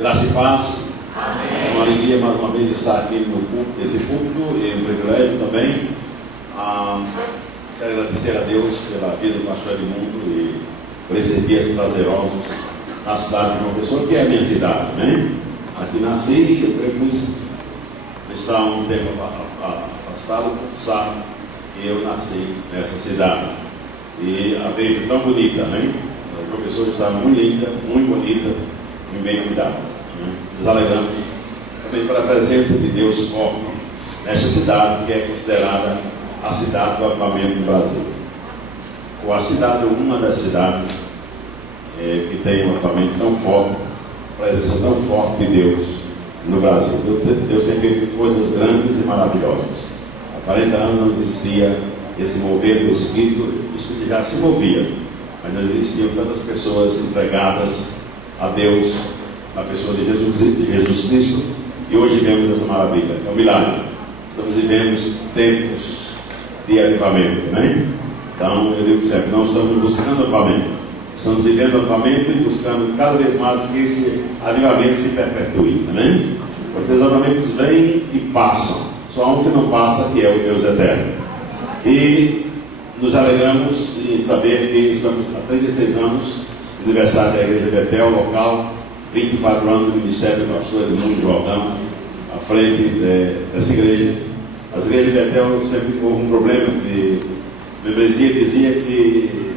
Graça e paz. Amém. É uma alegria mais uma vez estar aqui no culto, nesse púlpito, e um privilégio também. Quero agradecer a Deus pela vida do pastor Edmundo e por esses dias prazerosos na cidade de João Pessoa, que é a minha cidade, né? Aqui nasci e eu creio que isso está um tempo afastado, sabe que eu nasci nessa cidade. E a vejo tão bonita, né? João Pessoa está muito linda, muito bonita e bem cuidada. Né? Nos alegramos também pela presença de Deus forte nesta cidade, que é considerada a cidade do avivamento do Brasil. Ou a cidade, uma das cidades que tem um avivamento tão forte, presença tão forte de Deus no Brasil. Deus tem feito coisas grandes e maravilhosas. Há 40 anos não existia esse mover do Espírito. O Espírito já se movia, mas não existiam tantas pessoas entregadas a Deus na pessoa de Jesus Cristo, e hoje vemos essa maravilha. É um milagre. Estamos vivendo tempos de avivamento, né? Então eu digo sempre, não estamos buscando avivamento, estamos vivendo avivamento e buscando cada vez mais que esse avivamento se perpetue, né? Porque os avivamentos vêm e passam, só há um que não passa, que é o Deus eterno. E nos alegramos em saber que estamos há 36 anos de aniversário da Igreja Betel, local, 24 anos do ministério do pastor Edmundo Jordão, à frente dessa igreja. As igrejas de Betel sempre houve um problema, de membresia dizia que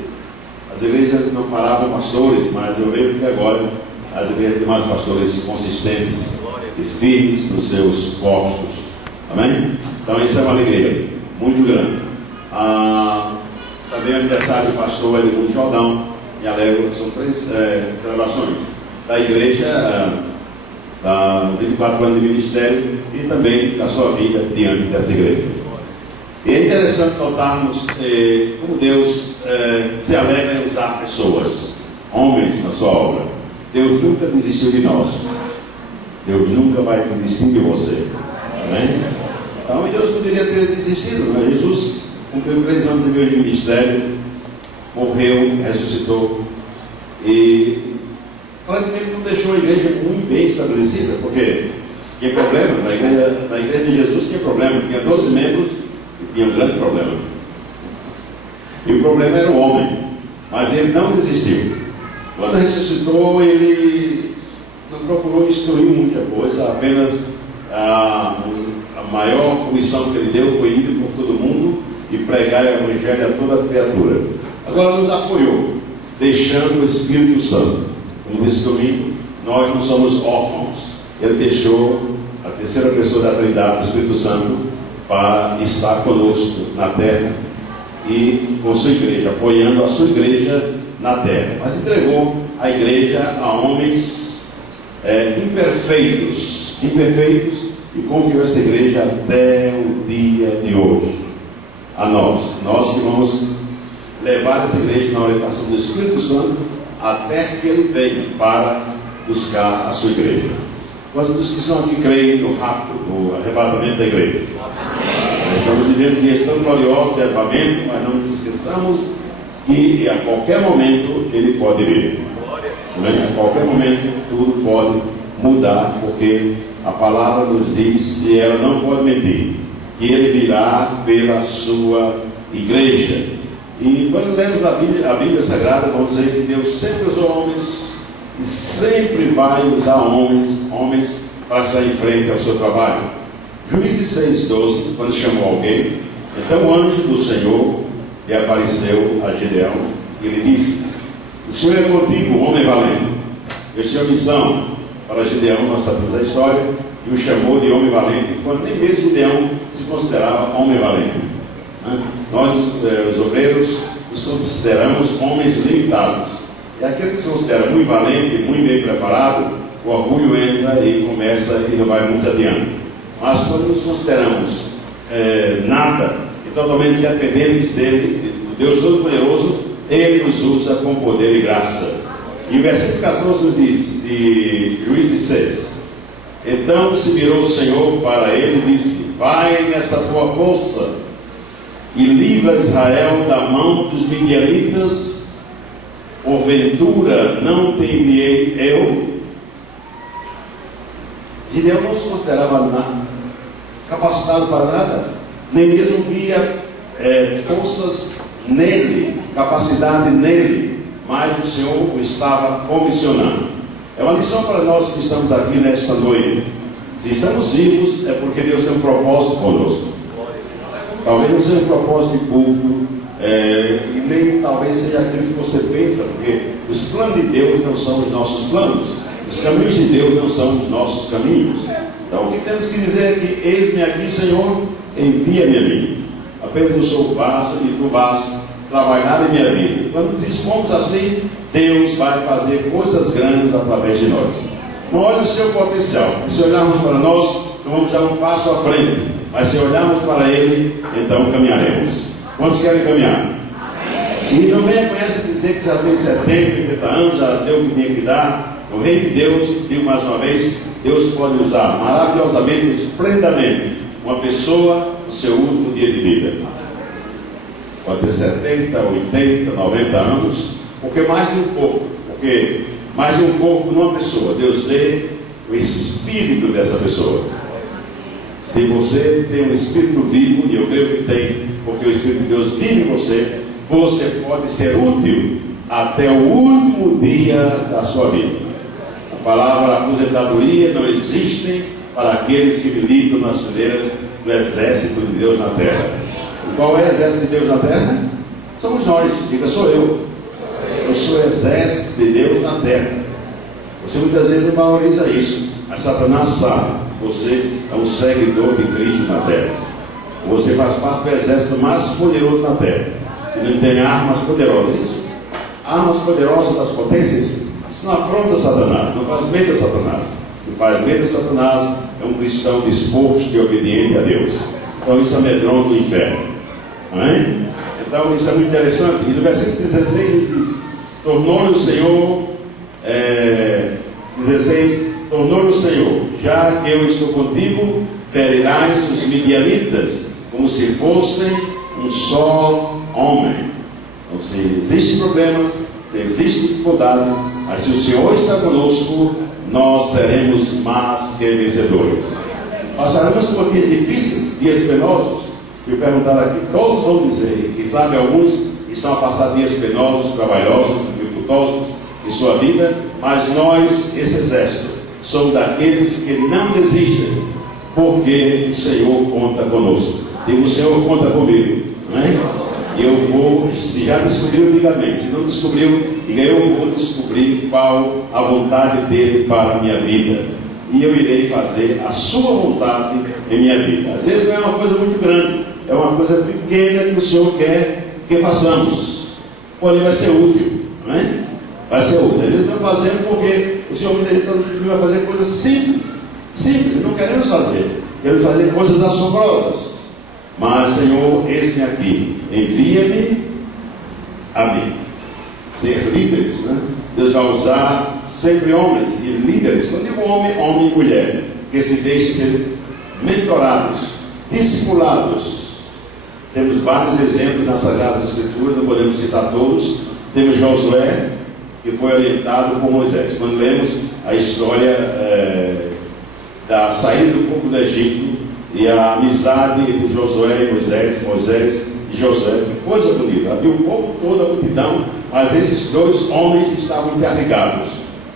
as igrejas não paravam pastores, mas eu vejo que agora as igrejas têm mais pastores consistentes e firmes nos seus postos. Amém? Então isso é uma alegria muito grande. Também é aniversário do pastor Edmundo Jordão, me alegro, são 3 celebrações da igreja, da 24 anos de ministério e também da sua vida diante dessa igreja. E é interessante notarmos como Deus se alegra em usar pessoas, homens na sua obra. Deus nunca desistiu de nós. Deus nunca vai desistir de você. Amém? Então Deus poderia ter desistido, mas Jesus cumpriu 3 anos e meio de ministério, morreu, ressuscitou e aparentemente não deixou a igreja muito bem estabelecida, porque tinha problemas. Na igreja de Jesus tinha problema, tinha 12 membros e tinha um grande problema. E o problema era o homem, mas ele não desistiu. Quando ressuscitou, ele não procurou destruir muita coisa, apenas a maior missão que ele deu foi ir por todo mundo e pregar o Evangelho a toda a criatura. Agora nos apoiou, deixando o Espírito Santo. Como disse domingo, nós não somos órfãos. Ele deixou a terceira pessoa da Trindade, o Espírito Santo, para estar conosco na terra e com sua igreja, apoiando a sua igreja na terra. Mas entregou a igreja a homens imperfeitos e confiou essa igreja até o dia de hoje. A nós que vamos levar essa igreja na orientação do Espírito Santo até que ele venha para buscar a sua igreja. Quantos dos que são aqui creem no rapto, no arrebatamento da igreja? Estamos vivendo dias tão gloriosos de arrebatamento, mas não nos esqueçamos que a qualquer momento ele pode vir. A qualquer momento tudo pode mudar, porque a palavra nos diz que ela não pode mentir, que ele virá pela sua igreja. E quando lemos a Bíblia Sagrada, vamos ver que Deus sempre usou homens e sempre vai usar homens para estar em frente ao seu trabalho. Juízes 6:12, quando chamou alguém, então o anjo do Senhor lhe apareceu a Gideão e lhe disse: o Senhor é contigo, homem valente. Eu tinha missão para Gideão, nós sabemos a história, e o chamou de homem valente, quando nem mesmo Gideão se considerava homem valente. Nós, os obreiros, nos consideramos homens limitados. E aquele que se considera muito valente, muito bem preparado, o orgulho entra e começa e não vai muito adiante. Mas quando nos consideramos nada e totalmente dependentes dele, do Deus Todo-Poderoso, ele nos usa com poder e graça. E o versículo 14 nos diz, de Juízes 6: então se virou o Senhor para ele e disse: vai nessa tua força e livra Israel da mão dos midianitas, porventura não te enviei eu? Gideão não se considerava capacitado para nada, nem mesmo via forças nele, capacidade nele, mas o Senhor o estava comissionando. É uma lição para nós que estamos aqui nesta noite. Se estamos vivos, é porque Deus tem um propósito conosco. Talvez não seja um propósito de culto, e nem talvez seja aquilo que você pensa, porque os planos de Deus não são os nossos planos, os caminhos de Deus não são os nossos caminhos. Então o que temos que dizer é que: eis-me aqui, Senhor, envia-me a mim. Apenas eu sou vaso e tu vas trabalhar em minha vida. Quando dispomos assim, Deus vai fazer coisas grandes através de nós. Não olhe o seu potencial. Se olharmos para nós, não vamos dar um passo à frente, mas se olharmos para Ele, então caminharemos. Quantos querem caminhar? E não venha com essa dizer que já tem 70, 80 anos, já deu o que tinha que dar. O reino de Deus, digo mais uma vez, Deus pode usar maravilhosamente, esplendidamente, uma pessoa no seu último dia de vida. Pode ter 70, 80, 90 anos, porque mais de um corpo numa pessoa. Deus vê o espírito dessa pessoa. Se você tem um espírito vivo, e eu creio que tem, porque o Espírito de Deus vive em você, você pode ser útil até o último dia da sua vida. A palavra aposentadoria não existe para aqueles que militam nas fileiras do exército de Deus na terra. E qual é o exército de Deus na terra? Somos nós. Diga: sou eu. Eu sou o exército de Deus na terra. Você muitas vezes não valoriza isso, mas Satanás sabe. Você é um seguidor de Cristo na terra. Você faz parte do exército mais poderoso na terra. E não tem armas poderosas. Isso? Armas poderosas das potências. Isso não afronta Satanás, não faz medo a Satanás. Quem faz medo a Satanás é um cristão disposto e obediente a Deus. Então isso amedronta o inferno. Amém? Então isso é muito interessante. E no versículo 16 diz: tornou-lhe o Senhor, 16, tornou-lhe o Senhor: já que eu estou contigo, ferirás os midianitas como se fossem um só homem. Então, se existem problemas, se existem dificuldades, mas se o Senhor está conosco, nós seremos mais que vencedores. Passaremos por dias difíceis, dias penosos. Se eu perguntar aqui, todos vão dizer, quem sabe alguns estão a passar dias penosos, trabalhosos, dificultosos em sua vida, mas nós, esse exército, somos daqueles que não desistem, porque o Senhor conta conosco. Digo: o Senhor conta comigo, não é? E eu vou, se já descobriu, diga amém. Se não descobriu, diga: eu vou descobrir qual a vontade dele para a minha vida, e eu irei fazer a sua vontade em minha vida. Às vezes não é uma coisa muito grande, é uma coisa pequena que o Senhor quer que façamos, porém vai ser útil, não é? Vai ser útil. Às vezes não fazemos porque o Senhor muitas vezes está nos pedindo a fazer coisas simples, não queremos fazer, queremos fazer coisas assombrosas. Mas, Senhor, eis-me aqui, envia-me a mim. Ser líderes, né? Deus vai usar sempre homens e líderes. Quando digo homem, homem e mulher, que se deixem ser mentorados, discipulados. Temos vários exemplos nas Sagradas Escrituras, não podemos citar todos. Temos Josué, que foi orientado por Moisés. Quando lemos a história da saída do povo do Egito e a amizade de Josué e Moisés e Josué, que coisa bonita. Havia o povo todo, a multidão, mas esses dois homens estavam interligados,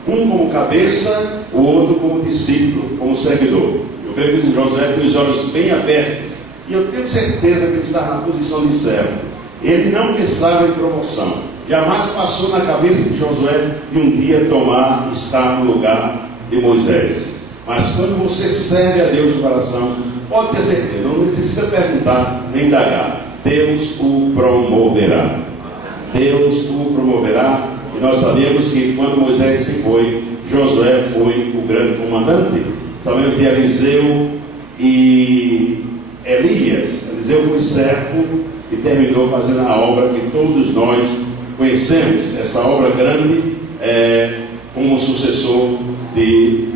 um como cabeça, o outro como discípulo, como seguidor. Eu creio que Josué tem os olhos bem abertos, e eu tenho certeza que ele estava na posição de servo. Ele não pensava em promoção. Jamais passou na cabeça de Josué de um dia estar no lugar de Moisés. Mas quando você serve a Deus de coração, pode ter certeza, não necessita perguntar nem indagar, Deus o promoverá. Deus o promoverá. E nós sabemos que quando Moisés se foi, Josué foi o grande comandante. Sabemos de Eliseu e Elias. Eliseu foi servo e terminou fazendo a obra que todos nós conhecemos. Essa obra grande como sucessor de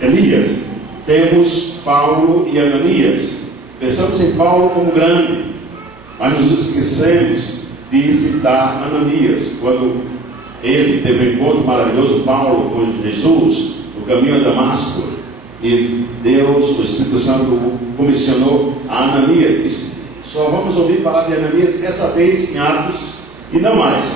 Elias. Temos Paulo e Ananias. Pensamos em Paulo como grande, mas nos esquecemos de citar Ananias. Quando ele teve um encontro maravilhoso, Paulo, com Jesus, no caminho a Damasco, e Deus, o Espírito Santo, comissionou a Ananias. Só vamos ouvir falar de Ananias essa vez em Atos e não mais,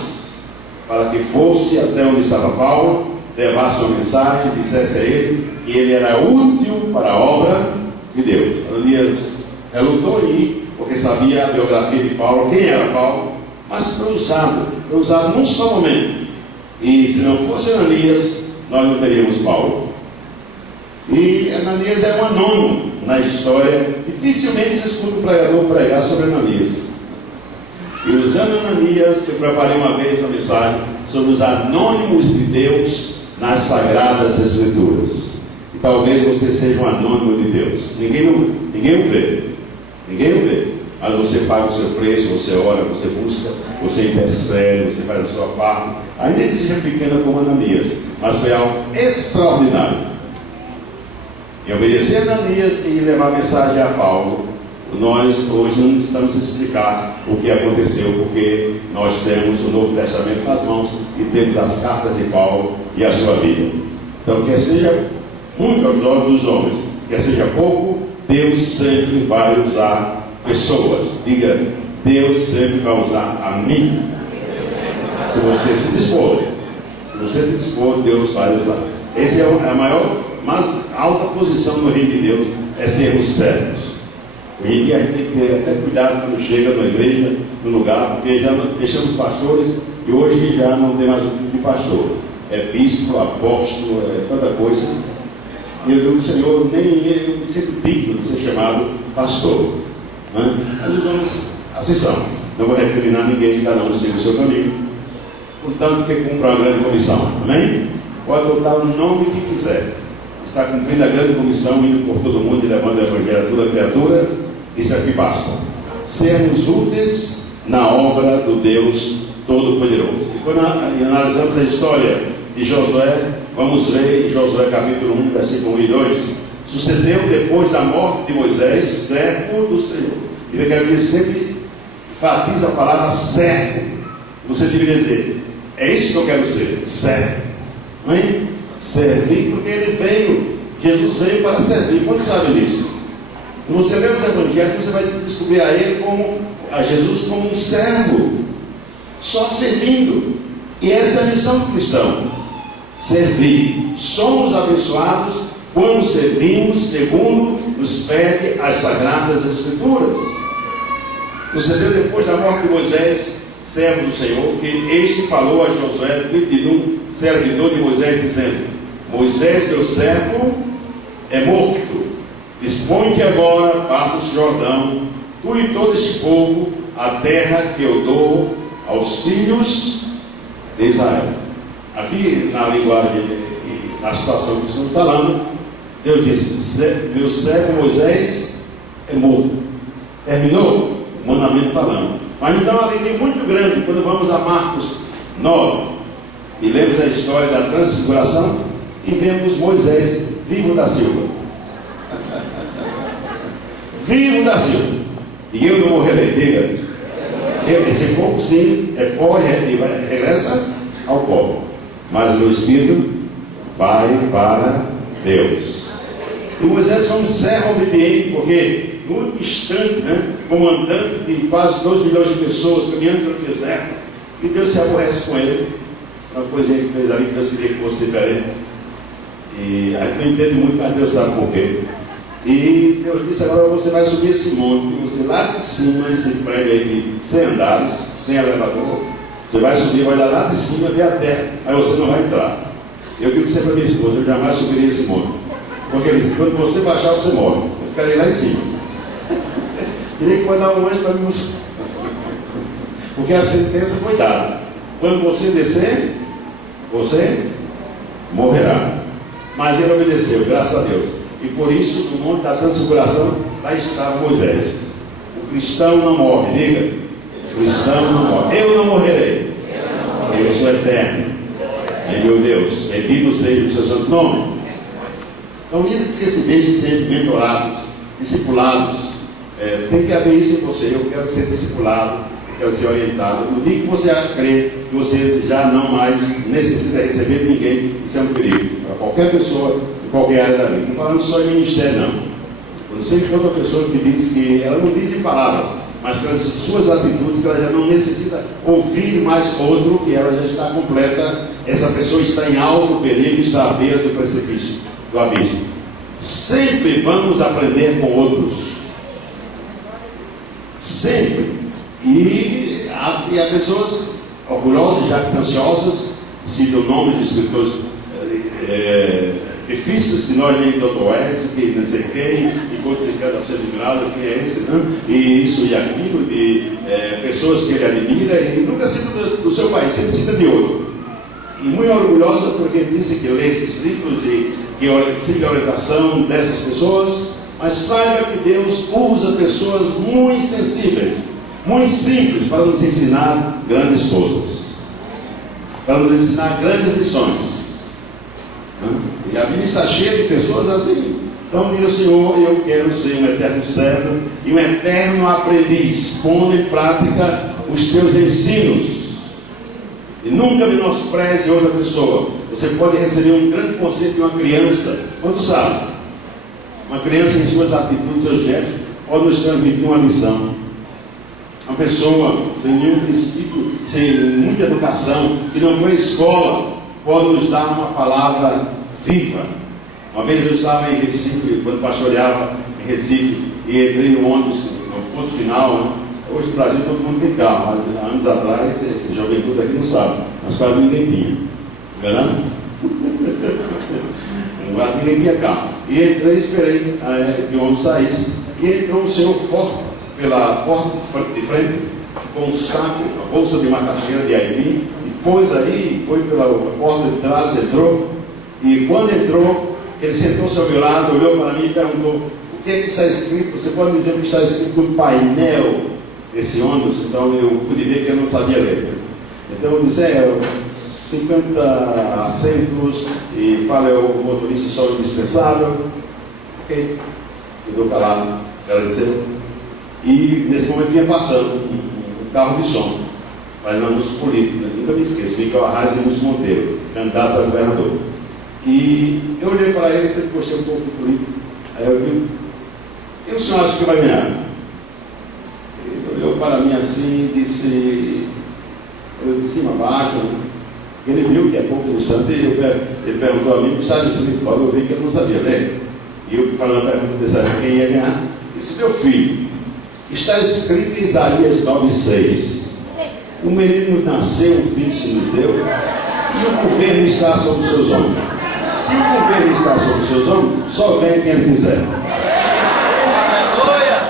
para que fosse até onde estava Paulo, levasse uma mensagem, dissesse a ele que ele era útil para a obra de Deus. Ananias relutou em ir, porque sabia a biografia de Paulo, quem era Paulo, mas foi usado num só momento. E se não fosse Ananias, nós não teríamos Paulo. E Ananias é um anônimo na história. Dificilmente se escuta um pregador pregar sobre Ananias. E usando Ananias, eu preparei uma vez uma mensagem sobre os anônimos de Deus nas Sagradas Escrituras. E talvez você seja um anônimo de Deus. Ninguém o vê. Ninguém o vê. Mas você paga o seu preço, você ora, você busca, você intercede, você faz a sua parte. Ainda que seja pequena como Ananias, mas foi algo extraordinário. E obedecer a Ananias e levar a mensagem a Paulo, nós hoje não precisamos explicar o que aconteceu, porque nós temos o Novo Testamento nas mãos e temos as cartas de Paulo e a sua vida. Então, quer seja muito aos olhos dos homens, quer seja pouco, Deus sempre vai usar pessoas. Diga, Deus sempre vai usar a mim. Se você se dispor, Deus vai usar. Essa é a maior, mais alta posição no reino de Deus, é sermos servos. Hoje em dia a gente tem que ter até cuidado quando chega na igreja, no lugar, porque já deixamos pastores e hoje já não tem mais o tipo de pastor. É bispo, apóstolo, é tanta coisa. E eu digo, Senhor, nem eu me sinto digno de ser chamado pastor. Né? Mas os homens assim são. Não vou recriminar ninguém, cada um siga o seu caminho. Portanto, que cumpra uma grande comissão. Amém? Pode botar o nome que quiser. Está cumprindo a grande comissão, indo por todo mundo e levando o evangelho a toda criatura. Isso aqui basta. Sermos úteis na obra do Deus Todo-Poderoso. E quando analisamos a história de Josué, vamos ver em Josué capítulo 1, versículo 1 e 2. Sucedeu depois da morte de Moisés, servo do Senhor. E eu quero dizer, sempre enfatiza a palavra servo. Você deveria dizer, é isso que eu quero ser, servo. Amém? Servir, porque ele veio, Jesus veio para servir. Quantos sabem disso? Quando você lê os evangelhos, você vai descobrir a Jesus como um servo, só servindo. E essa é a missão do cristão: servir. Somos abençoados quando servimos segundo nos pede as Sagradas Escrituras. Sucedeu depois da morte de Moisés, servo do Senhor, que este falou a Josué, filho de Nun, servidor de Moisés, dizendo: Moisés, teu servo, é morto. Dispõe-te agora, passa o Jordão, tu e todo este povo, a terra que eu dou aos filhos de Israel. Aqui na linguagem e na situação que estamos falando, Deus diz: meu servo Moisés é morto. Terminou o mandamento falando. Mas nos dá uma alegria muito grande quando vamos a Marcos 9 e lemos a história da transfiguração e vemos Moisés vivo da Silva. Vivo da Silva. E eu não morrerei. Diga, esse corpo sim é pó e regressa ao pó, mas o meu espírito vai para Deus. E Moisés foi um servo obediente, porque no último instante, comandante de quase 2 milhões de pessoas caminhando pelo deserto, e Deus se aborrece com ele. Uma coisinha que fez ali que Deus queria que fosse diferente. E a gente não entende muito, mas Deus sabe por quê. E Deus disse: agora você vai subir esse monte, você lá de cima, esse prédio aí de 100 andares, sem elevador, você vai subir, vai dar lá de cima, ver a terra, aí você não vai entrar. Eu digo sempre para minha esposa: eu jamais subiria esse monte, porque ele disse: quando você baixar, você morre. Eu ficaria lá em cima. Queria que mandar um anjo para me buscar, porque a sentença foi dada: quando você descer, você morrerá. Mas ele obedeceu, graças a Deus. E por isso, no monte da transfiguração, lá estava Moisés. O cristão não morre, diga. O cristão não morre. Eu não morrerei. Eu sou eterno. É meu Deus. Bendito seja o seu santo nome. Então, líderes que se deixem ser mentorados, discipulados. Tem que haver isso em você. Eu quero ser discipulado. quero ser orientado. No dia que você crê que você já não mais necessita receber de ninguém, isso é um perigo para qualquer pessoa, em qualquer área da vida. Não falando só em ministério, não. Eu sempre encontro uma pessoa que diz que ela não diz em palavras, mas pelas suas atitudes, que ela já não necessita ouvir mais outro, que ela já está completa. Essa pessoa está em alto perigo, está à beira do precipício, do abismo. Sempre vamos aprender com outros. Sempre. E há pessoas orgulhosas, jactanciosas, citam nomes de escritores difíceis que nós nem Dr. Wes, que não sei quem, e quando se quer ser admirado, quem é esse, não? E isso e aquilo, de pessoas que ele admira, e nunca cita do seu país, sempre cita de outro. E muito orgulhosa porque disse que lê esses livros e que siga a orientação dessas pessoas, mas saiba que Deus usa pessoas muito sensíveis, muito simples, para nos ensinar grandes coisas, para nos ensinar grandes lições. E a Bíblia está cheia de pessoas assim. Então diz o Senhor: eu quero ser um eterno servo e um eterno aprendiz, pondo em prática os teus ensinos. E nunca menospreze outra pessoa. Você pode receber um grande conceito de uma criança. Quanto sabe? Uma criança em suas atitudes, seus gestos, pode nos transmitir uma lição. Uma pessoa sem nenhum princípio, sem muita educação, que não foi à escola, pode nos dar uma palavra viva. Uma vez eu estava em Recife, quando pastoreava em Recife, e entrei no ônibus, no ponto final, né? Hoje no Brasil todo mundo tem carro, mas anos atrás, esse juventude aqui não sabe, mas quase ninguém tinha. Não é verdade? Quase ninguém tinha carro. E entrei, esperei que o ônibus saísse. E entrou um senhor forte pela porta de frente, com um saco, uma bolsa de macaxeira de aipim, e pôs aí, foi pela porta de trás, entrou. E quando entrou, ele sentou-se ao meu lado, olhou para mim e perguntou: o que é que está escrito? Você pode dizer o que está escrito no painel desse ônibus? Então eu pude ver que eu não sabia ler. Então eu disse: 50 assentos, e fala o motorista só indispensável. Ok, ficou calado, agradeceu. E nesse momento vinha passando um carro de som, mas não nos políticos, né? Nunca me esqueço, Miguel Arraes e Lúcio Monteiro, candidatos a governador. E eu olhei para ele, sempre gostei um pouco do político. Aí eu vi: e o senhor acha que vai ganhar? Ele olhou para mim assim e disse, eu de cima a baixo, né? Ele viu que é pouco no santo, e ele perguntou a mim, sabe, logo eu vi que eu não sabia ler. E eu falando a pergunta desse, quem ia ganhar? Disse: meu filho, está escrito em Isaías 9,6: o menino nasceu, um filho se nos deu, e o governo está sobre os seus ombros. Se o governo está sobre os seus ombros, só vem quem ele quiser.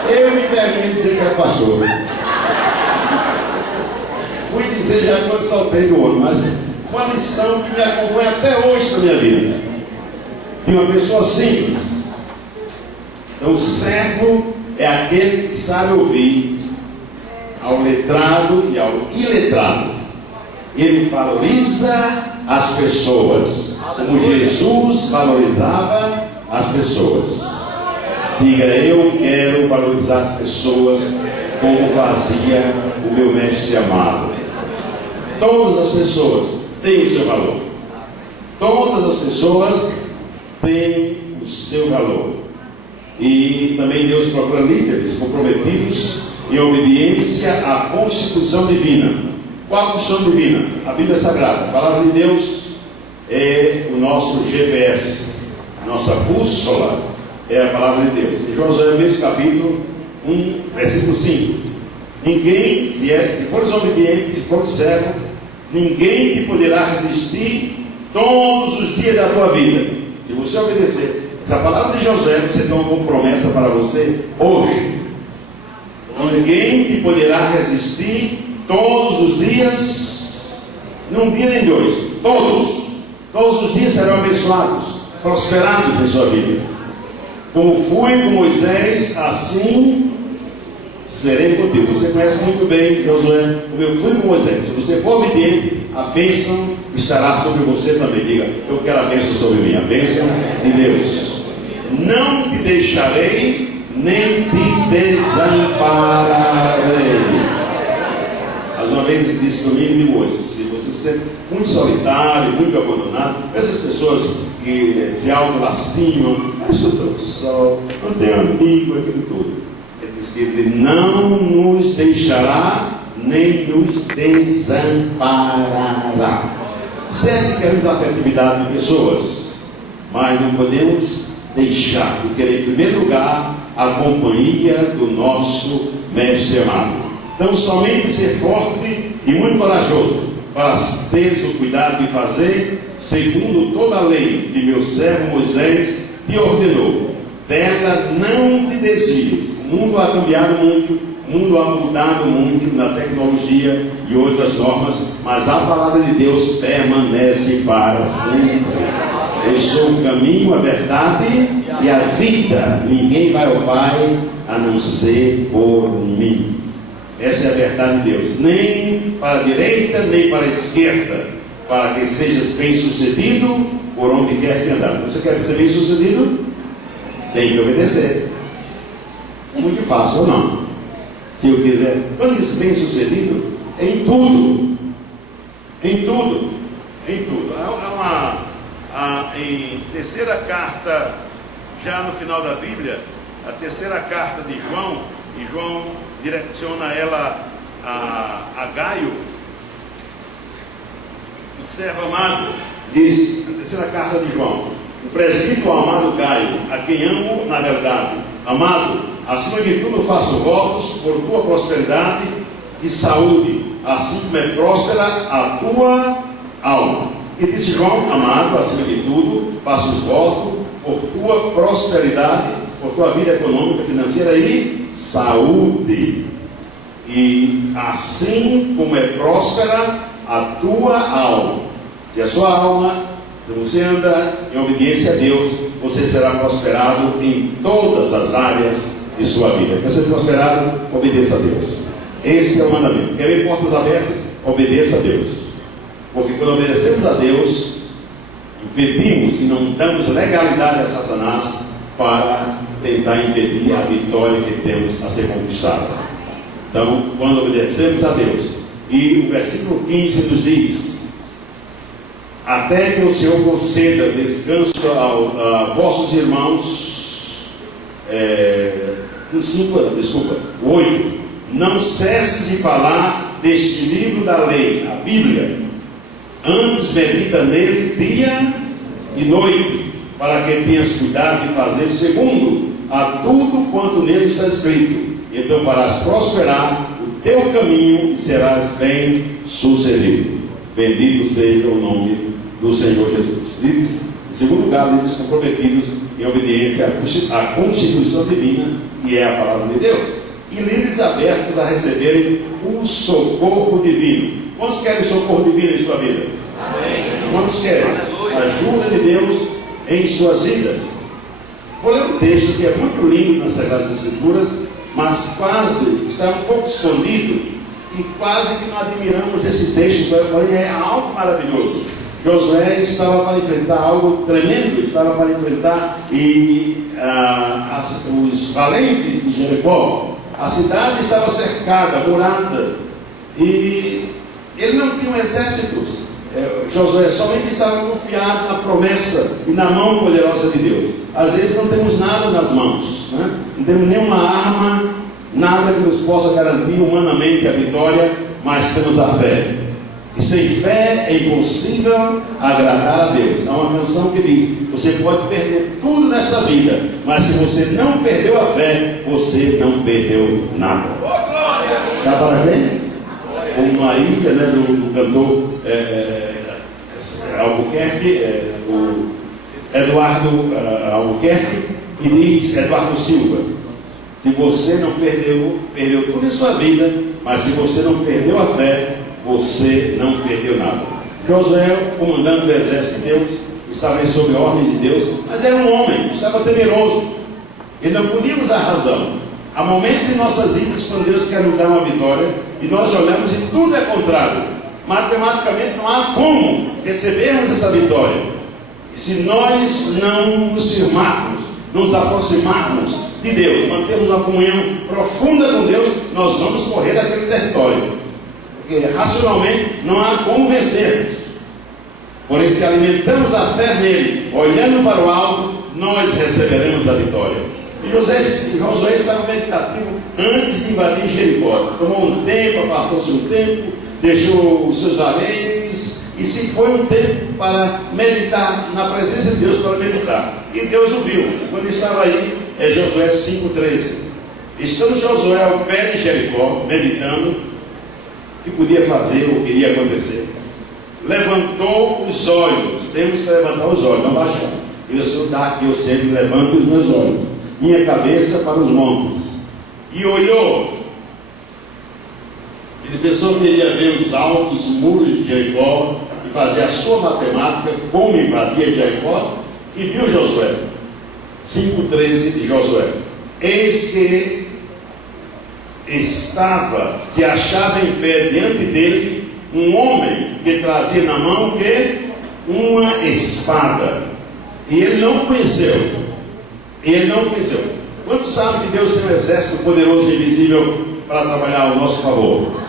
Eu me permito dizer que era pastor. Fui dizer já quando saltei do ônibus, mas foi uma lição que me acompanha até hoje na minha vida. De uma pessoa simples. Então, o servo é aquele que sabe ouvir ao letrado e ao iletrado. Ele valoriza as pessoas, como Jesus valorizava as pessoas. Diga: eu quero valorizar as pessoas como fazia o meu mestre amado. Todas as pessoas têm o seu valor. Todas as pessoas têm o seu valor. E também Deus procura líderes comprometidos em obediência à Constituição Divina. Qual a Constituição Divina? A Bíblia Sagrada. A palavra de Deus é o nosso GPS. Nossa bússola é a palavra de Deus. Em Josué, mesmo capítulo 1, versículo 5. Ninguém, se fores obediente, se fores servo, ninguém te poderá resistir todos os dias da tua vida. Se você obedecer essa palavra de Josué, você tem uma promessa para você hoje. Ninguém te poderá resistir todos os dias, não um dia nem dois, todos os dias serão abençoados, prosperados em sua vida. Como fui com Moisés, assim serei contigo. Você conhece muito bem, Josué, como eu fui com Moisés. Se você for obediente, a bênção estará sobre você também. Diga: eu quero a bênção sobre mim, a bênção de Deus. Não te deixarei, nem te desampararei. uma vez disse comigo hoje: se você se sente muito solitário, muito abandonado, essas pessoas que se autolastimam, eu sou tão só, não tenho amigo, aquilo tudo. Ele diz que Ele não nos deixará, nem nos desamparará. Certo que queremos a afetividade de pessoas, mas não podemos deixar de querer, em primeiro lugar, a companhia do nosso Mestre amado. Então, somente ser forte e muito corajoso, para teres o cuidado de fazer segundo toda a lei que meu servo Moisés te ordenou. Dela não te desvies. O mundo ha cambiado muito, o mundo ha mudado muito na tecnologia e outras normas, mas a palavra de Deus permanece para sempre. Eu sou o caminho, a verdade e a vida. Ninguém vai ao Pai a não ser por mim. Essa é a verdade de Deus. Nem para a direita, nem para a esquerda, para que sejas bem sucedido por onde quer que andar. Você quer ser bem sucedido? Tem que obedecer. É muito fácil ou não? Se eu quiser, quando diz bem sucedido, é em tudo. Em tudo. Em tudo. Em terceira carta, já no final da Bíblia, a terceira carta de João, e João direciona ela a Gaio. Observa, amado, diz a terceira carta de João: o presbítero amado Gaio, a quem amo na verdade. Amado, acima de tudo faço votos por tua prosperidade e saúde, assim como é próspera a tua alma. E disse João: amado, acima de tudo faço votos por tua prosperidade, por tua vida econômica, financeira e saúde, e assim como é próspera a tua alma. Se a sua alma, se você anda em obediência a Deus, você será prosperado em todas as áreas de sua vida. Quer ser prosperado? Obedeça a Deus. Esse é o mandamento. Quer ver portas abertas? Obedeça a Deus. Porque quando obedecemos a Deus, impedimos e não damos legalidade a Satanás para tentar impedir a vitória que temos a ser conquistada. Então, quando obedecemos a Deus, e o versículo 15 nos diz: até que o Senhor conceda descanso a vossos irmãos, o 8, não cesse de falar deste livro da lei, a Bíblia, antes medita nele dia e noite, para que tenhas cuidado de fazer segundo a tudo quanto nele está escrito. Então farás prosperar o teu caminho e serás bem sucedido. Bendito seja o nome do Senhor Jesus. Líderes, em segundo lugar, líderes comprometidos em obediência à constituição divina, que é a palavra de Deus, e líderes abertos a receberem o socorro divino. Quantos querem o socorro divino em sua vida? Amém. Quantos querem a ajuda de Deus em suas vidas? Vou ler um texto que é muito lindo nas Sagradas Escrituras, mas quase está um pouco escondido e quase que não admiramos esse texto, porém é algo maravilhoso. Josué estava para enfrentar algo tremendo, estava para enfrentar os valentes de Jericó. A cidade estava cercada, murada, e ele não tinha exércitos. Josué somente estava confiado na promessa e na mão poderosa de Deus. Às vezes não temos nada nas mãos, né? Não temos nenhuma arma, nada que nos possa garantir humanamente a vitória, mas temos a fé. E sem fé é impossível agradar a Deus. Há uma canção que diz: você pode perder tudo nesta vida, mas se você não perdeu a fé, você não perdeu nada. Dá para ver? Como a ilha, né, do cantor Albuquerque, o Eduardo Albuquerque, e diz Eduardo Silva: se você não perdeu tudo em sua vida, mas se você não perdeu a fé, você não perdeu nada. Josué, comandante do exército de Deus, estava sob ordem de Deus, mas era um homem, estava temeroso. Ele não podia usar a razão. Há momentos em nossas vidas quando Deus quer nos dar uma vitória e nós olhamos e tudo é contrário. Matematicamente não há como recebermos essa vitória. E se nós não nos firmarmos, nos aproximarmos de Deus, mantermos uma comunhão profunda com Deus, nós vamos correr daquele território. porque racionalmente não há como vencermos. Porém, se alimentamos a fé nele, olhando para o alto, nós receberemos a vitória. E Josué estava meditativo antes de invadir Jericó. Tomou um tempo, apartou-se um tempo, deixou os seus haréns e se foi um tempo para meditar na presença de Deus, para meditar. E Deus o viu. Quando estava aí, é Josué 5,13. Estando Josué ao pé de Jericó, meditando o que podia fazer, o que iria acontecer, levantou os olhos. Temos que levantar os olhos, não baixar. E o Senhor dá aqui, eu sempre levanto os meus olhos, minha cabeça para os montes, e olhou. Ele pensou que iria ver os altos muros de Jericó e fazer a sua matemática, como invadir Jericó, e viu Josué. 5,13 de Josué. Eis que se achava em pé diante dele um homem que trazia na mão uma espada. E ele não conheceu. Quantos sabem que Deus tem um exército poderoso e invisível para trabalhar ao nosso favor?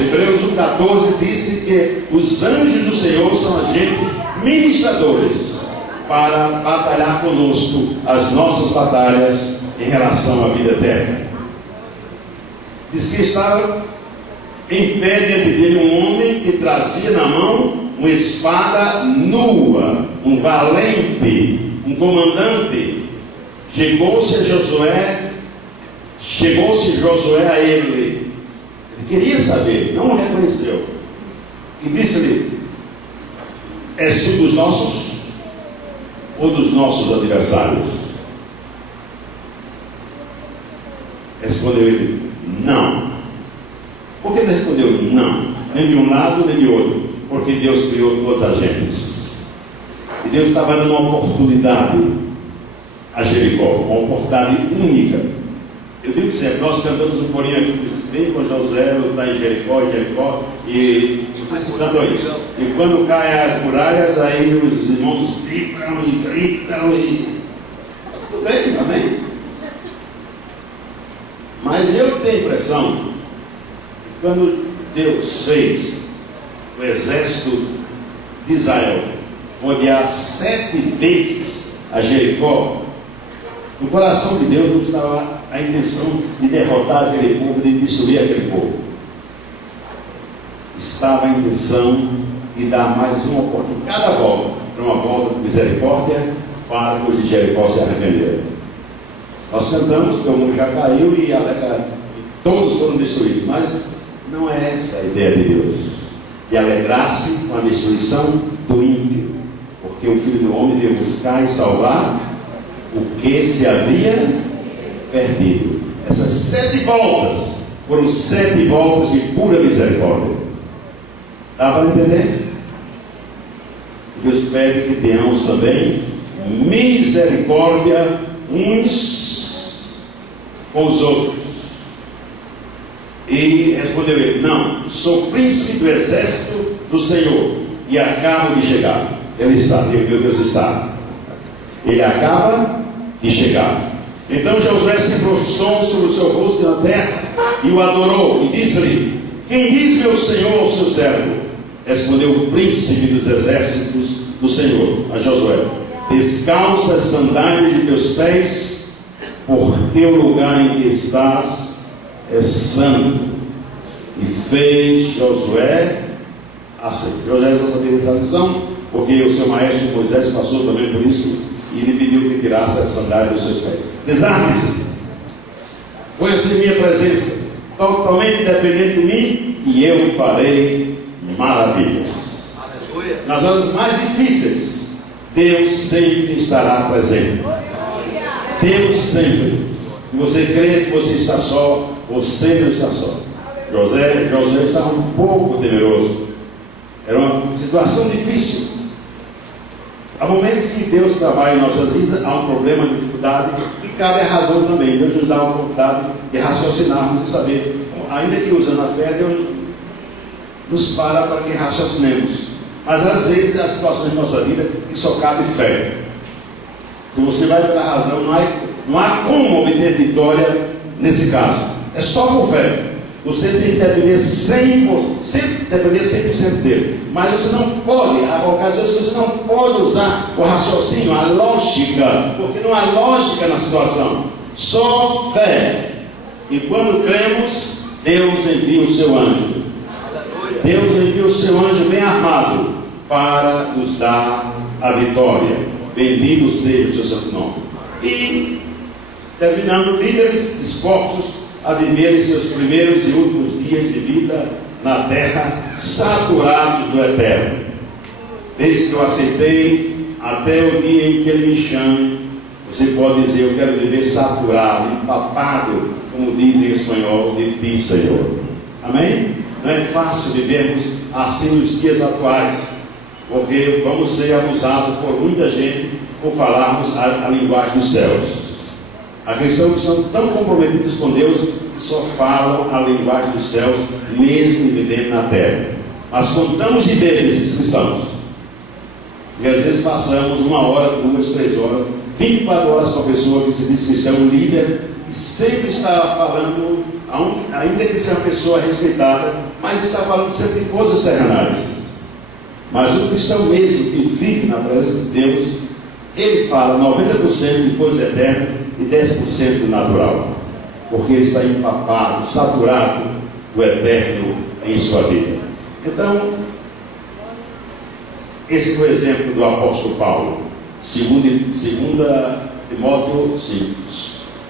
Hebreus 1,14 disse que os anjos do Senhor são agentes ministradores para batalhar conosco as nossas batalhas em relação à vida eterna. Diz que estava em pé diante dele um homem que trazia na mão uma espada nua, um valente, um comandante. Chegou-se Josué a ele. Ele queria saber, não o reconheceu. E disse-lhe: és tu dos nossos ou dos nossos adversários? Respondeu ele: não. Por que ele respondeu não? Nem de um lado nem de outro. Porque Deus criou todas as gentes. E Deus estava dando uma oportunidade a Jericó, uma oportunidade única. Eu digo sempre, nós cantamos um corinho aqui, vem com Josué, está em Jericó, e vocês cantam isso. E quando caem as muralhas, aí os irmãos vibram e gritam e... Tudo bem, amém? Mas eu tenho a impressão que quando Deus fez o exército de Israel rodear 7 vezes a Jericó, no coração de Deus não estava a intenção de derrotar aquele povo, de destruir aquele povo. Estava a intenção de dar mais uma oportunidade, cada volta, para uma volta de misericórdia, para que os de Jericó se arrependeram. Nós cantamos que o mundo já caiu e todos foram destruídos, mas não é essa a ideia de Deus. E alegrar-se com a destruição do ímpio, porque o Filho do Homem veio buscar e salvar o que se havia perdido. Essas 7 voltas foram 7 voltas de pura misericórdia. Dá para entender? Deus pede que tenhamos também misericórdia uns com os outros. E respondeu ele: não, sou príncipe do exército do Senhor e acabo de chegar. Ele está, meu Deus está. Ele acaba de chegar. Então Josué se prostrou sobre o seu rosto na terra e o adorou, e disse-lhe: quem diz meu Senhor ao seu servo? Respondeu o príncipe dos exércitos do Senhor a Josué: descalça as sandálias de teus pés, porque o lugar em que estás é santo. E fez Josué assim. Josué só sabia essa lição, porque o seu maestro Moisés passou também por isso, e ele pediu que tirasse as sandálias dos seus pés. Desarme-se, põe-se em minha presença, totalmente dependente de mim, e eu farei maravilhas. Aleluia. Nas horas mais difíceis, Deus sempre estará presente. Deus sempre. E você crê que você está só, você não está só. Josué estava um pouco temeroso. Era uma situação difícil. Há momentos que Deus trabalha em nossas vidas, há um problema, uma dificuldade, e cabe a razão também. Deus nos dá a oportunidade de raciocinarmos e saber, ainda que usando a fé, Deus nos para que raciocinemos. Mas às vezes há situações de nossa vida que só cabe fé. Se você vai pela razão, não há como obter vitória nesse caso. É só por fé. Você tem que depender 100% dele. Mas você não pode, há ocasiões que você não pode usar o raciocínio, a lógica, porque não há lógica na situação. Só fé. E quando cremos, Deus envia o seu anjo. Deus envia o seu anjo bem armado para nos dar a vitória. Bendito seja o seu santo nome. E terminando, líderes dispostos a viver seus primeiros e últimos dias de vida na terra, saturados do eterno. Desde que eu aceitei até o dia em que ele me chame, você pode dizer: eu quero viver saturado, empapado, como diz em espanhol, de ti, Senhor. Amém? Não é fácil vivermos assim nos dias atuais, porque vamos ser abusados por muita gente por falarmos a linguagem dos céus. Há cristãos que são tão comprometidos com Deus que só falam a linguagem dos céus, mesmo vivendo na terra. Mas contamos de ver esses cristãos, e às vezes passamos 1 hora, 2, 3 horas, 24 horas com a pessoa que se diz cristão, líder, e sempre está falando, ainda que seja uma pessoa respeitada, mas está falando sempre de coisas terrenais. Mas o cristão mesmo que vive na presença de Deus, ele fala 90% de coisa eterna e 10% do natural, porque ele está empapado, saturado do eterno em sua vida. Então, esse foi o exemplo do apóstolo Paulo. Segunda Timóteo 5.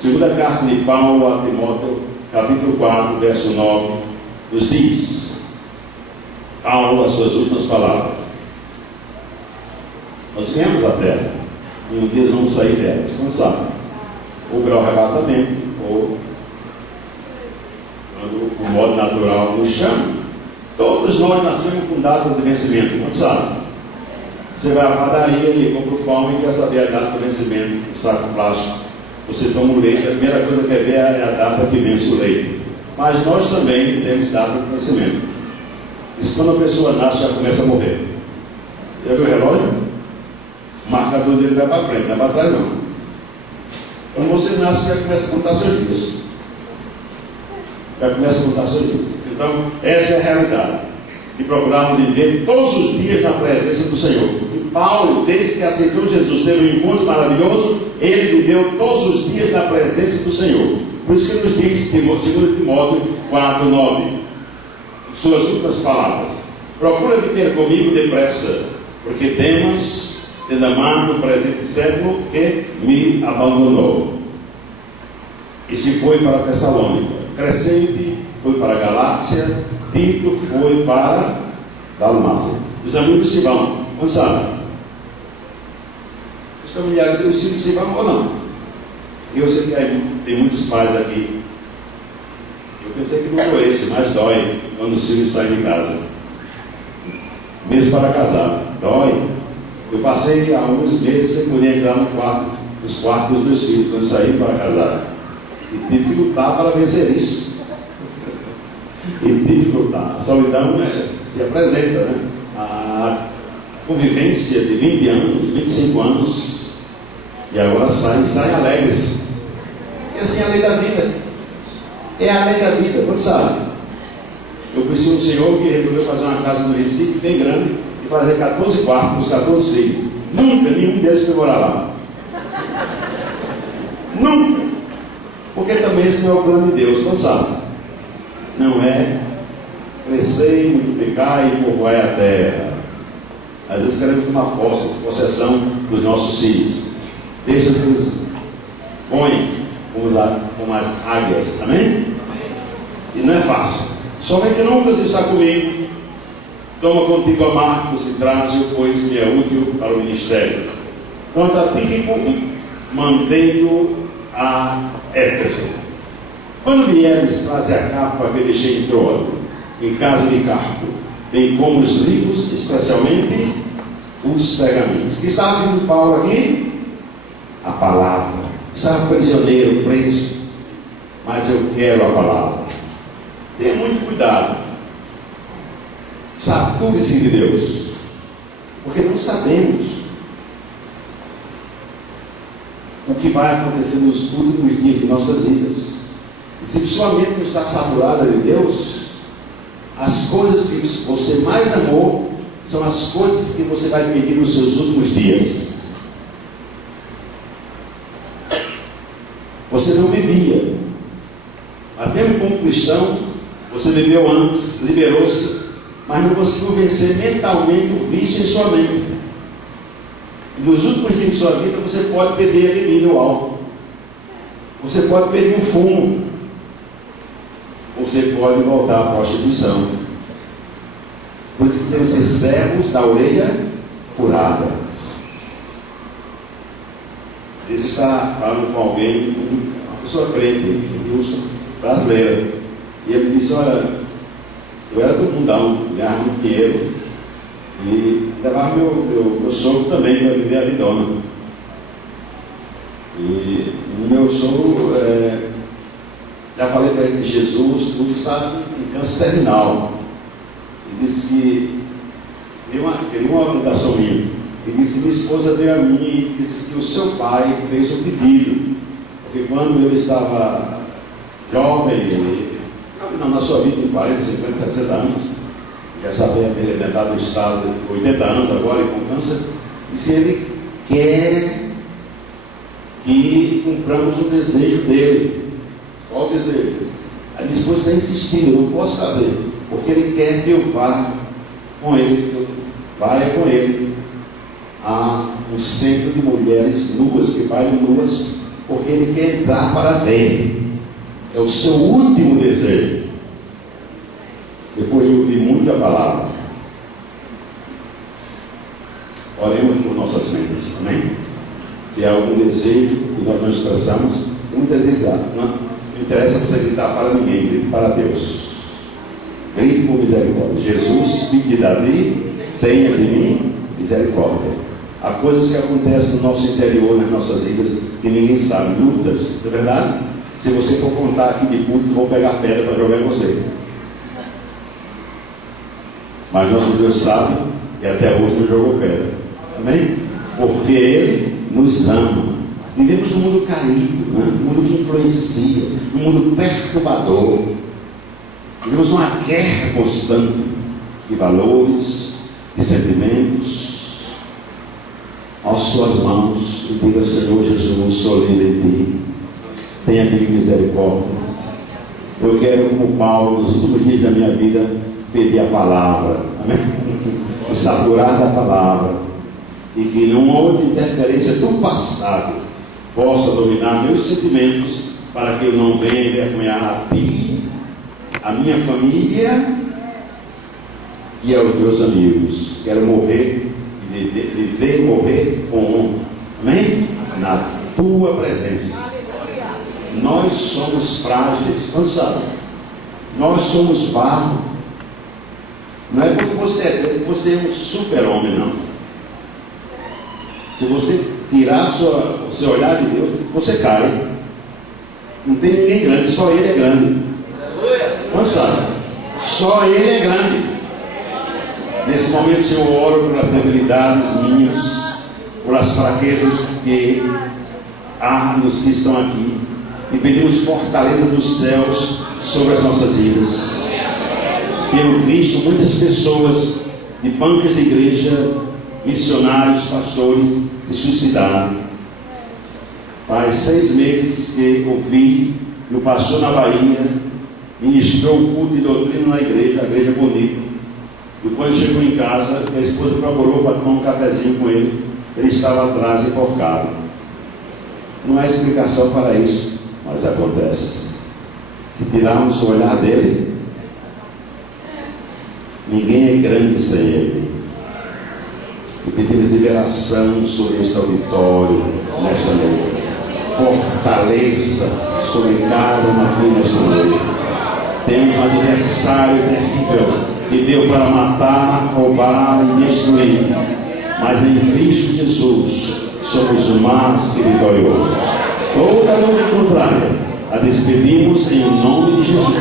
Segunda carta de Paulo a Timóteo, capítulo 4, verso 9, nos diz: Paulo, as suas últimas palavras: nós viemos à terra e um dia vamos sair dela, descansar, ou pelo arrebatamento, ou quando o modo natural nos chama. Todos nós nascemos com data de vencimento, não sabe? Você vai à padaria e compra o pão e quer saber a data de vencimento, o saco plástico. Você toma o leite, a primeira coisa que quer ver é a data que vence o leite. Mas nós também temos data de vencimento. Isso quando a pessoa nasce já começa a morrer. Já viu o relógio? O marcador dele vai para frente, não vai para trás não. Quando você nasce, já começa a contar seus dias. Já começa a contar seus dias. Então, essa é a realidade. E procuramos viver todos os dias na presença do Senhor. E Paulo, desde que aceitou Jesus, teve um encontro maravilhoso, ele viveu todos os dias na presença do Senhor. Por isso que nos diz, 2 Timóteo 4, 9, suas últimas palavras: procura viver comigo depressa, porque Demas, tendo amado no presente século, que me abandonou e se foi para Tessalônica. Crescente foi para a Galácia, Tito foi para Dalmácia. Os amigos se vão, não sabem? Os familiares, os filhos se vão ou não? Eu sei que tem muitos pais aqui. Eu pensei que não foi esse, mas dói quando os filhos saem de casa, mesmo para casar, dói. Eu passei alguns meses sem poder entrar nos quartos dos meus filhos quando saí para casar, e tive que lutar para vencer isso. E tive que lutar. A solidão se apresenta, né? A convivência de 20 anos, 25 anos, e agora saem alegres. E assim é a lei da vida. É a lei da vida, você sabe. Eu conheci um senhor que resolveu fazer uma casa no Recife bem grande e fazer 14 quartos, 14 filhos. Nunca nenhum deles foi morar lá. Nunca. Porque também esse não é o plano de Deus, não sabe? Não é crescer, multiplicar e povoar a terra. Às vezes queremos tomar possessão dos nossos filhos. Deixa que eles põem como as águias, amém? E não é fácil. Somente Lucas está comigo. Toma contigo a Marcos e traze-o, pois me é útil para o ministério. Quanto a Tíquico, mantém-o a Éfeso. Quando vieres, traze a capa que deixei em Troado, em casa de Carpo, bem como os livros, especialmente os pergaminhos. Que estava vindo Paulo aqui? A palavra. Estava prisioneiro, preso, mas eu quero a palavra. Tenha muito cuidado. Sature-se de Deus, porque não sabemos o que vai acontecer nos últimos dias de nossas vidas. E se sua mente não está saturada de Deus, as coisas que você mais amou são as coisas que você vai pedir nos seus últimos dias. Você não bebia, mas mesmo como cristão, você bebeu antes, liberou-se, mas não conseguiu vencer mentalmente o vício em sua mente. E nos últimos dias de sua vida, você pode perder a bebida ou álcool, você pode perder o fumo, você pode voltar à prostituição. Por isso que tem que ser servos da orelha furada. Esse está falando com alguém, uma pessoa crente, brasileira, e ele disse: olha, eu era do mundão, ganhava muito dinheiro e levava meu sogro também para viver a vidona. E o meu sogro, já falei para ele que Jesus, tudo está em câncer terminal. E disse que teve uma ligação minha. E disse: minha esposa veio a mim e disse que o seu pai fez um pedido, porque quando ele estava jovem, na sua vida, em 40, 50, 60 anos, já sabia ter dentado do estado de 80 anos agora e com câncer, disse: ele quer que cumpramos o desejo dele. Qual o desejo? A minha esposa está insistindo: eu não posso fazer, porque ele quer que eu vá com ele, que eu vá com ele a um centro de mulheres nuas, que bailam nuas, porque ele quer entrar para ver. É o seu último desejo. Depois de ouvir muito a palavra, oremos por nossas mentes, amém? Se há algum desejo que nós não expressamos, muitas vezes não interessa você gritar para ninguém, grite para Deus. Grite por misericórdia. Jesus, filho de Davi, tenha de mim misericórdia. Há coisas que acontecem no nosso interior, nas nossas vidas, que ninguém sabe, lutas, não é verdade? Se você for contar aqui de culto, vou pegar pedra para jogar em você. Mas nosso Deus sabe e até hoje não jogou pedra, amém? Porque Ele nos ama. Vivemos num mundo caído, né? Um mundo que influencia, um mundo perturbador. Vivemos uma guerra constante de valores, de sentimentos. Às suas mãos e diga: Senhor Jesus, sou livre em ti, tenha de mim misericórdia. Eu quero, como Paulo, nos últimos dias da minha vida, pedir a palavra, amém? E saturar da palavra, e que nenhuma outra interferência do passado possa dominar meus sentimentos, para que eu não venha envergonhar a ti, a minha família e aos meus amigos. Quero morrer, viver e morrer com honra, amém? Na tua presença. Nós somos frágeis, quando sabe? Nós somos barro. Não é porque você é um super-homem, não. Se você tirar o seu olhar de Deus, você cai. Não tem ninguém grande, só Ele é grande. Quando sabe? Só Ele é grande. Nesse momento, Senhor, eu oro pelas debilidades minhas, pelas fraquezas que há nos que estão aqui, e pedimos fortaleza dos céus sobre as nossas vidas. Tenho visto muitas pessoas de bancas de igreja, missionários, pastores, se suicidaram. Faz 6 meses que ouvi que o pastor na Bahia ministrou o culto de doutrina na igreja, a igreja bonita. E quando chegou em casa, a esposa procurou para tomar um cafezinho com ele. Ele estava atrás, enforcado. Não há explicação para isso, mas acontece. Se tirarmos o olhar dele, ninguém é grande sem ele. E pedimos liberação sobre este auditório nesta noite. Fortaleza sobre cada um aqui nesta noite. Temos um adversário terrível que veio para matar, roubar e destruir, mas em Cristo Jesus somos mais que vitoriosos. Toda luta contrária a despedimos em nome de Jesus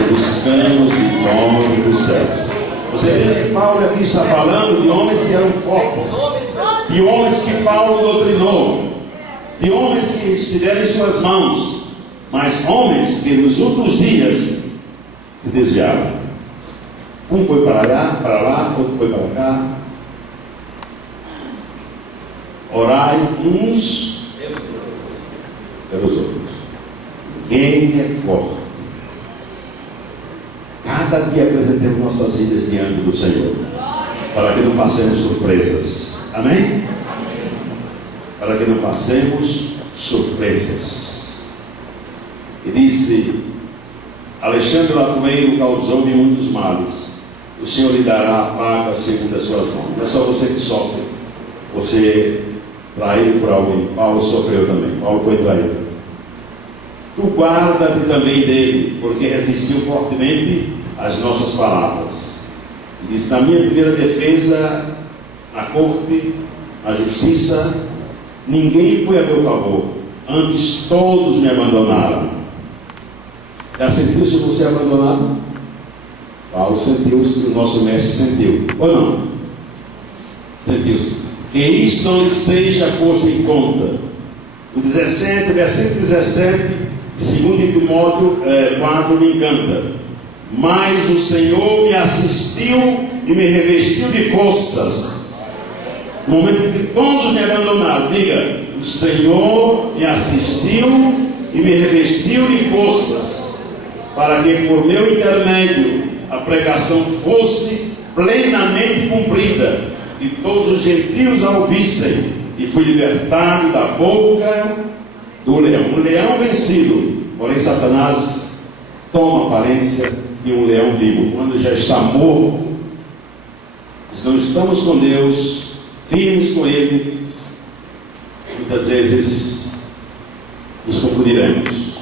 e buscamos vitória dos céus. Você vê que Paulo aqui está falando de homens que eram fortes, de homens que Paulo doutrinou, de homens que estiveram em suas mãos, mas homens que nos últimos dias se desviaram. Um foi para lá, outro foi para cá. Orai uns pelos outros. Quem é forte? Cada dia apresentemos nossas vidas diante do Senhor, para que não passemos surpresas. Amém? Para que não passemos surpresas. E disse: Alexandre Latoeiro causou-me muitos males. O Senhor lhe dará a paga segundo as suas mãos. Não é só você que sofre. Você traído por alguém. Paulo sofreu também. Paulo foi traído. Tu guarda-te também dele, porque resistiu fortemente às nossas palavras. E disse: na minha primeira defesa, na corte, na justiça, ninguém foi a meu favor. Antes todos me abandonaram. Já sentiu-se você abandonado? Paulo sentiu-se, o nosso mestre sentiu. Ou não? Sentiu-se. Que isto não lhe seja posto em conta. O 17, versículo 17, segundo Timóteo 4, me encanta. Mas o Senhor me assistiu e me revestiu de forças. No momento em que todos me abandonaram, diga: o Senhor me assistiu e me revestiu de forças, para que por meu intermédio a pregação fosse plenamente cumprida, e todos os gentios a ouvissem, e fui libertado da boca do leão. Um leão vencido, porém Satanás toma a aparência de um leão vivo, quando já está morto. Se não estamos com Deus, firmes com Ele, muitas vezes nos confundiremos.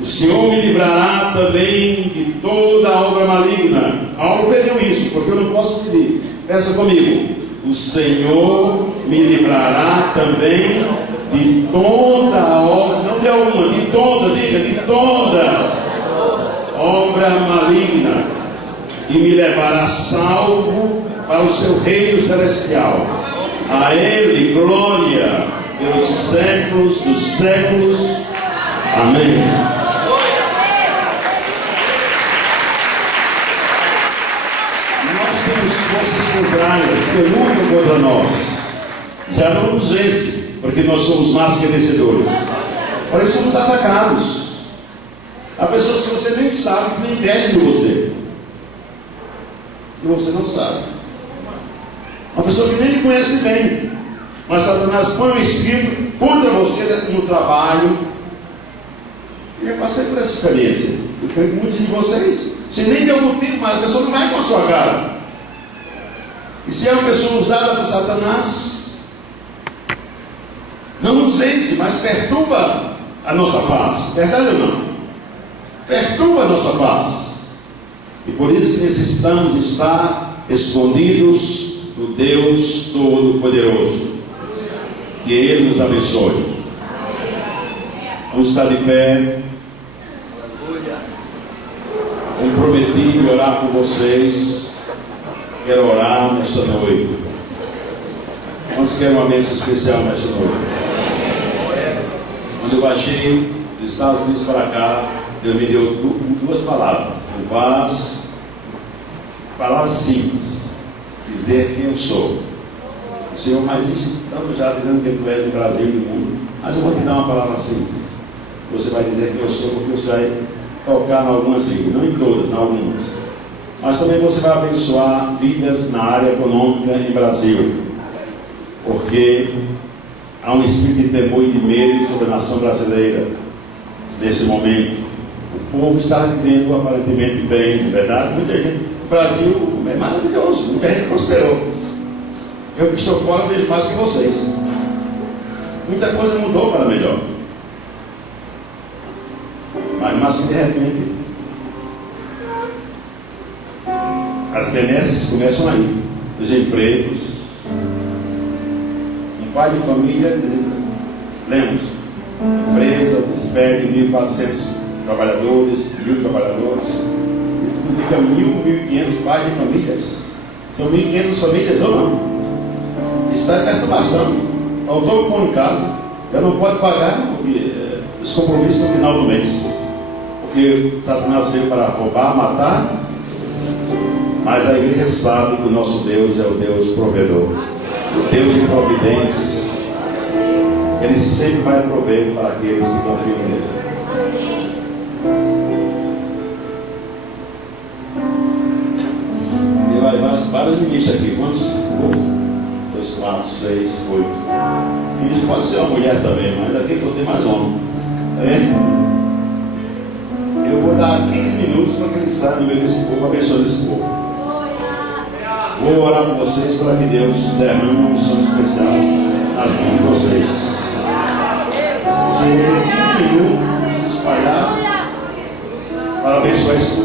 O Senhor me livrará também de toda obra maligna. Paulo pediu isso, porque eu não posso pedir. Peça comigo: o Senhor me livrará também de toda obra, não de alguma, de toda, diga, de toda obra maligna, e me levará salvo para o seu reino celestial. A Ele glória pelos séculos dos séculos. Amém. Temos forças contrárias que lutam contra nós. Já não nos vence, porque nós somos mais que vencedores. Porém somos atacados. Há pessoas que você nem sabe, que nem pedem de você, e você não sabe. Uma pessoa que nem lhe conhece bem, mas Satanás põe um espírito contra você no trabalho. E eu passei por essa experiência. Eu creio que muitos de vocês, você nem deu motivo, mas a pessoa não vai com a sua cara. E se é uma pessoa usada por Satanás, não nos vence, mas perturba a nossa paz. Verdade ou não? Perturba a nossa paz. E por isso que necessitamos estar escondidos do Deus Todo-Poderoso. Que Ele nos abençoe. Vamos estar de pé. Comprometi orar por vocês. Quero orar nesta noite. Quantos querem uma bênção especial nesta noite? Quando eu baixei dos Estados Unidos para cá, Deus me deu duas palavras. Palavras simples. Dizer quem eu sou. O Senhor, mas isso estamos já dizendo que tu és do Brasil e do mundo. Mas eu vou te dar uma palavra simples. Você vai dizer quem eu sou, porque você vai tocar em algumas vidas. Não em todas, em algumas. Mas também você vai abençoar vidas na área econômica em Brasil, porque há um espírito de temor e de medo sobre a nação brasileira nesse momento. O povo está vivendo aparentemente bem, não é verdade? Muita gente. O Brasil é maravilhoso, muita gente prosperou. Eu que estou fora vejo mais que vocês. Muita coisa mudou para melhor. Mas de repente as benesses começam aí, os empregos. Um pai de família, lemos, empresa despede 1.400 trabalhadores, 1.000 trabalhadores. Isso significa 1.500 pais de famílias. São 1.500 famílias ou não? Isso está em perturbação. Faltou o pão em casa, já não pode pagar, porque os compromissos no final do mês. Porque Satanás veio para roubar, matar, mas a igreja sabe que o nosso Deus é o Deus provedor, o Deus de providência. Ele sempre vai prover para aqueles que confiam nele. Ele vai levar vários ministros aqui. Quantos? 2, 4, 6, 8. Isso pode ser uma mulher também, mas aqui só tem mais homem. Eu vou dar 15 minutos para que ele saia no meio desse povo, abençoe esse povo. Vou orar por vocês para que Deus derrame uma missão especial nas mãos de vocês. Você vai ter 15 minutos para se espalhar para abençoar esse povo.